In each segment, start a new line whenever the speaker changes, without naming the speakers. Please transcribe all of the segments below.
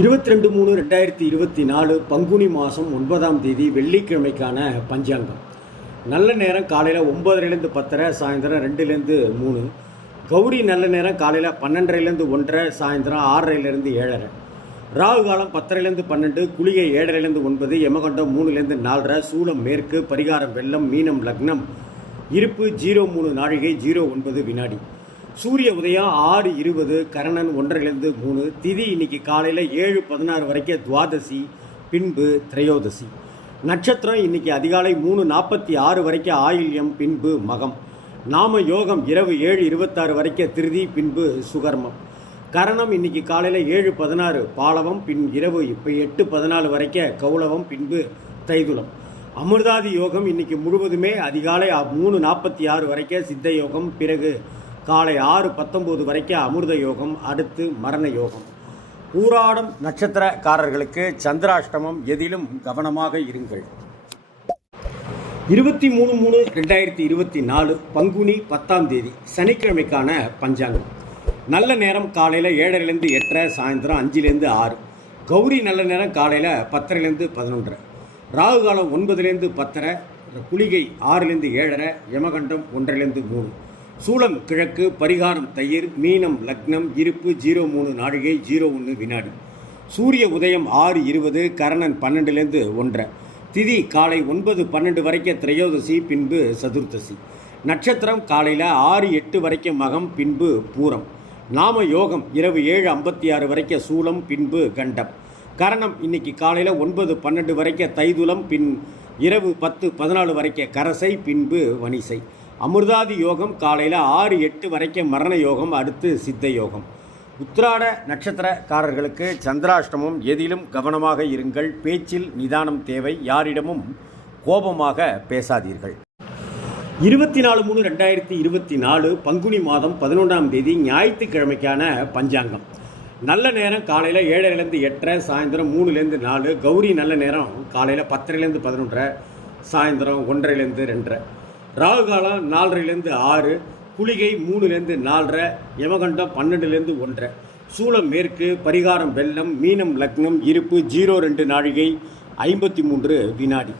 இருபத்தி ரெண்டு மூணு ரெண்டாயிரத்தி இருபத்தி நாலு பங்குனி மாதம் ஒன்பதாம் தேதி வெள்ளிக்கிழமைக்கான பஞ்சாங்கம். நல்ல நேரம் காலையில் ஒம்பதரைலேருந்து பத்தரை சாயந்தரம் ரெண்டுலேருந்து மூணு. கௌரி நல்ல நேரம் காலையில் பன்னெண்டரைலேருந்து ஒன்றரை சாயந்தரம் ஆறரைலேருந்து ஏழரை. ராகு காலம் பத்தரைலேருந்து பன்னெண்டு குளிகை ஏழரைலேருந்து ஒன்பது யமகண்டம் மூணுலேருந்து நாலரை சூளம் மேற்கு பரிகாரம் வெள்ளம் மீனம் லக்னம். இருப்பு ஜீரோ மூணு நாழிகை ஜீரோ ஒன்பது வினாடி. சூரிய உதயம் ஆறு இருபது கரணன் ஒன்றரைலேருந்து மூணு திதி இன்னைக்கு காலையில் ஏழு பதினாறு வரைக்கும் துவாதசி பின்பு திரையோதசி. நட்சத்திரம் இன்னைக்கு அதிகாலை மூணு நாற்பத்தி ஆறு வரைக்கும் ஆயில்யம் பின்பு மகம். நாம யோகம் இரவு ஏழு இருபத்தாறு வரைக்கும் திருதி பின்பு சுகர்மம். கரணம் இன்னைக்கு காலையில் ஏழு பதினாறு பாலவம் பின் இரவு இப்போ எட்டு பதினாலு வரைக்கும் கௌலவம் பின்பு தைதுளம் அமிர்தாதி யோகம் இன்னைக்கு முழுவதுமே அதிகாலை மூணு நாற்பத்தி ஆறு வரைக்கும் சித்த யோகம் பிறகு காலை ஆறு பத்தொம்போது வரைக்கும் அமிர்த யோகம் அடுத்து மரண யோகம். ஊராடும் நட்சத்திரக்காரர்களுக்கு சந்திராஷ்டமம் எதிலும் கவனமாக இருங்கள். இருபத்தி மூணு மூணு ரெண்டாயிரத்தி இருபத்தி நாலு பங்குனி பத்தாம் தேதி சனிக்கிழமைக்கான பஞ்சாங்கம். நல்ல நேரம் காலையில் ஏழரைலேருந்து எட்டரை சாயந்தரம் அஞ்சுலேருந்து ஆறு. கௌரி நல்ல நேரம் காலையில் பத்தரைலேருந்து பதினொன்றரை. ராகு காலம் ஒன்பதுலேருந்து பத்தரை குளிகை ஆறுலேருந்து ஏழரை யமகண்டம் ஒன்றரைலேருந்து மூணு. சூளம் கிழக்கு பரிகாரம் தயிர் மீனம் லக்னம் இருப்பு ஜீரோ மூணு நாழிகை ஜீரோ ஒன்று வினாடி. சூரிய உதயம் ஆறு இருபது கரணன் பன்னெண்டுலேருந்து ஒன்றரை திதி காலை ஒன்பது பன்னெண்டு வரைக்கும் திரையோதசி பின்பு சதுர்த்தசி. நட்சத்திரம் காலையில் ஆறு எட்டு வரைக்கும் மகம் பின்பு பூரம். நாம யோகம் இரவு ஏழு ஐம்பத்தி ஆறு வரைக்கும் சூலம் பின்பு கண்டம். கரணம் இன்னைக்கு காலையில் ஒன்பது பன்னெண்டு வரைக்கும் தைதுலம் பின் இரவு பத்து பதினாலு வரைக்கும் கரசை பின்பு வனிசை அமிர்தாதி யோகம் காலையில் ஆறு எட்டு வரைக்கும் மரண யோகம் அடுத்து சித்த யோகம். உத்திராட நட்சத்திரக்காரர்களுக்கு சந்திராஷ்டமம் எதிலும் கவனமாக இருங்கள். பேச்சில் நிதானம் தேவை யாரிடமும் கோபமாக பேசாதீர்கள். இருபத்தி நாலு மூணு ரெண்டாயிரத்தி இருபத்தி நாலு பங்குனி மாதம் பதினொன்றாம் தேதி ஞாயிற்றுக்கிழமைக்கான பஞ்சாங்கம். நல்ல நேரம் காலையில் ஏழரைலேருந்து எட்டரை சாயந்தரம் மூணுலேருந்து நாலு கௌரி நல்ல நேரம் காலையில் பத்தரைலேருந்து பதினொன்றரை சாயந்தரம் ஒன்றரைலேருந்து ரெண்டரை. ராகு காலம் நாலரைலேருந்து ஆறு குளிகை மூணுலேருந்து நாலரை யமகண்டம் பன்னெண்டுலேருந்து ஒன்றரை. சூளம் மேற்கு பரிகாரம் வெள்ளம் மீனம் லக்னம் இருப்பு ஜீரோ ரெண்டு நாழிகை ஐம்பத்தி மூன்று வினாடி.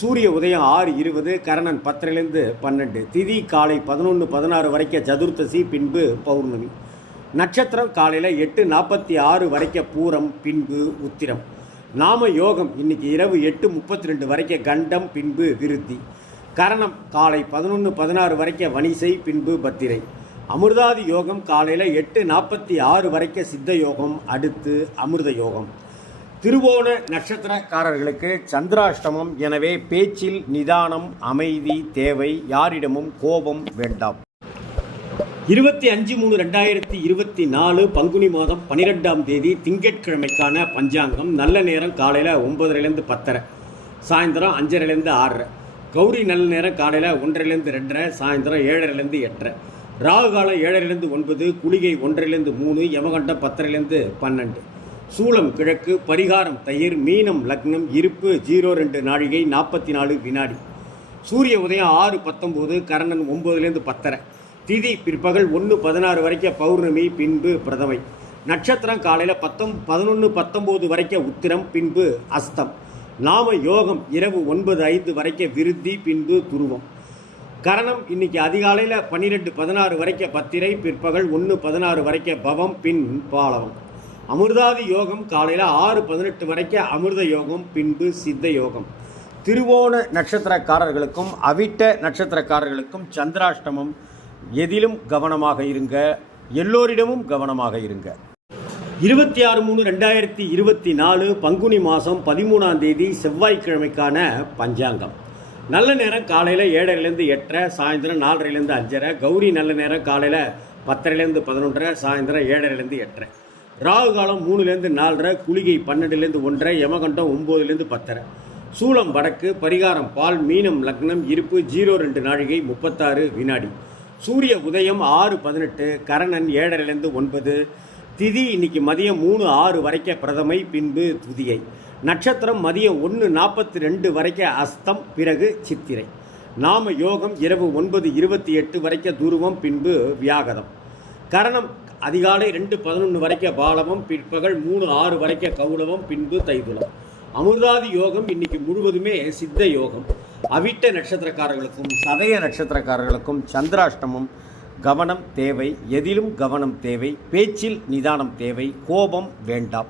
சூரிய உதயம் ஆறு இருபது கரணன் பத்தரைலேருந்து பன்னெண்டு. திதி காலை பதினொன்று பதினாறு வரைக்கும் சதுர்த்தசி பின்பு பௌர்ணமி. நட்சத்திரம் காலையில் எட்டு நாற்பத்தி ஆறு வரைக்கும் பூரம் பின்பு உத்திரம். நாம யோகம் இன்னைக்கு இரவு எட்டு முப்பத்தி ரெண்டு வரைக்கும் கண்டம் பின்பு விருத்தி. கரணம் காலை பதினொன்று பதினாறு வரைக்கும் வணிசை பின்பு பத்திரை. அமிர்தாதி யோகம் காலையில் எட்டு நாற்பத்தி ஆறு வரைக்கும் சித்த யோகம் அடுத்து அமிர்த யோகம். திருவோண நட்சத்திரக்காரர்களுக்கு சந்திராஷ்டமம். எனவே பேச்சில் நிதானம் அமைதி தேவை யாரிடமும் கோபம் வேண்டாம். இருபத்தி அஞ்சு மூணு ரெண்டாயிரத்தி இருபத்தி நாலு பங்குனி மாதம் பன்னிரெண்டாம் தேதி திங்கட்கிழமைக்கான பஞ்சாங்கம். நல்ல நேரம் காலையில் ஒன்பதரைலேருந்து பத்தரை சாயந்தரம் அஞ்சரைலேருந்து ஆறரை. கௌரி நல்ல நேரம் காலையில் ஒன்றரைலேருந்து ரெண்டரை சாயந்தரம் ஏழரைலேருந்து எட்டரை. ராகு காலம் ஏழரைலேருந்து ஒன்பது குளிகை ஒன்றரைலேருந்து மூணு யமகண்டம் பத்தரைலேருந்து பன்னெண்டு. சூளம் கிழக்கு பரிகாரம் தயிர் மீனம் லக்னம் இருப்பு ஜீரோ ரெண்டு நாழிகை நாற்பத்தி நாலு வினாடி. சூரிய உதயம் ஆறு பத்தொம்போது கரணன் ஒம்போதுலேருந்து பத்தரை. திதி பிற்பகல் ஒன்று பதினாறு வரைக்கும் பௌர்ணமி பின்பு பிரதமை. நட்சத்திரம் காலையில் பத்தொம் பதினொன்று பத்தொம்போது வரைக்கும் உத்திரம் பின்பு அஸ்தம். நாம யோகம் இரவு ஒன்பது ஐந்து வரைக்கும் விருத்தி பின்பு துருவம். கரணம் இன்னைக்கு அதிகாலையில் பன்னிரெண்டு பதினாறு வரைக்கும் பத்திரை பிற்பகல் ஒன்று பதினாறு வரைக்கும் பவம் பின் பாலவம். அமிர்தாதி யோகம் காலையில் ஆறு பதினெட்டு வரைக்கும் அமிர்த யோகம் பின்பு சித்த யோகம். திருவோண நட்சத்திரக்காரர்களுக்கும் அவிட்ட நட்சத்திரக்காரர்களுக்கும் சந்திராஷ்டமம் எதிலும் கவனமாக இருங்க எல்லோரிடமும் கவனமாக இருங்க. இருபத்தி ஆறு மூணு ரெண்டாயிரத்தி இருபத்தி நாலு பங்குனி மாதம் பதிமூணாம் தேதி செவ்வாய்க்கிழமைக்கான பஞ்சாங்கம். நல்ல நேரம் காலையில் ஏழரைலேருந்து எட்டரை சாயந்தரம் நாலரைலேருந்து அஞ்சரை கௌரி நல்ல நேரம் காலையில் பத்தரைலேருந்து பதினொன்றரை சாயந்தரம் ஏழரைலேருந்து எட்டரை. ராகு காலம் மூணுலேருந்து நாலரை குளிகை பன்னெண்டுலேருந்து ஒன்றரை யமகண்டம் ஒம்போதுலேருந்து பத்தரை. சூளம் வடக்கு பரிகாரம் பால் மீனம் லக்னம் இருப்பு ஜீரோ ரெண்டு நாழிகை முப்பத்தாறு வினாடி. சூரிய உதயம் ஆறு பதினெட்டு கரணன் ஏழரைலேருந்து ஒன்பது திதி இன்னைக்கு மதியம் மூணு ஆறு வரைக்கும் பிரதமை பின்பு துதியை. நட்சத்திரம் மதியம் ஒன்று நாற்பத்தி ரெண்டு வரைக்கும் அஸ்தம் பிறகு சித்திரை. நாம யோகம் இரவு ஒன்பது இருபத்தி எட்டு வரைக்கும் துருவம் பின்பு வியாகதம். கரணம் அதிகாலை ரெண்டு பதினொன்று வரைக்கும் பாலவம் பிற்பகல் மூணு ஆறு வரைக்கும் கௌலவம் பின்பு தைதுளம் அமிர்தாதி யோகம் இன்னைக்கு முழுவதுமே சித்த யோகம். அவிட்ட நட்சத்திரக்காரர்களுக்கும் சதய நட்சத்திரக்காரர்களுக்கும் சந்திராஷ்டமம் கவனம் தேவை எதிலும் கவனம் தேவை பேச்சில் நிதானம் தேவை கோபம் வேண்டாம்.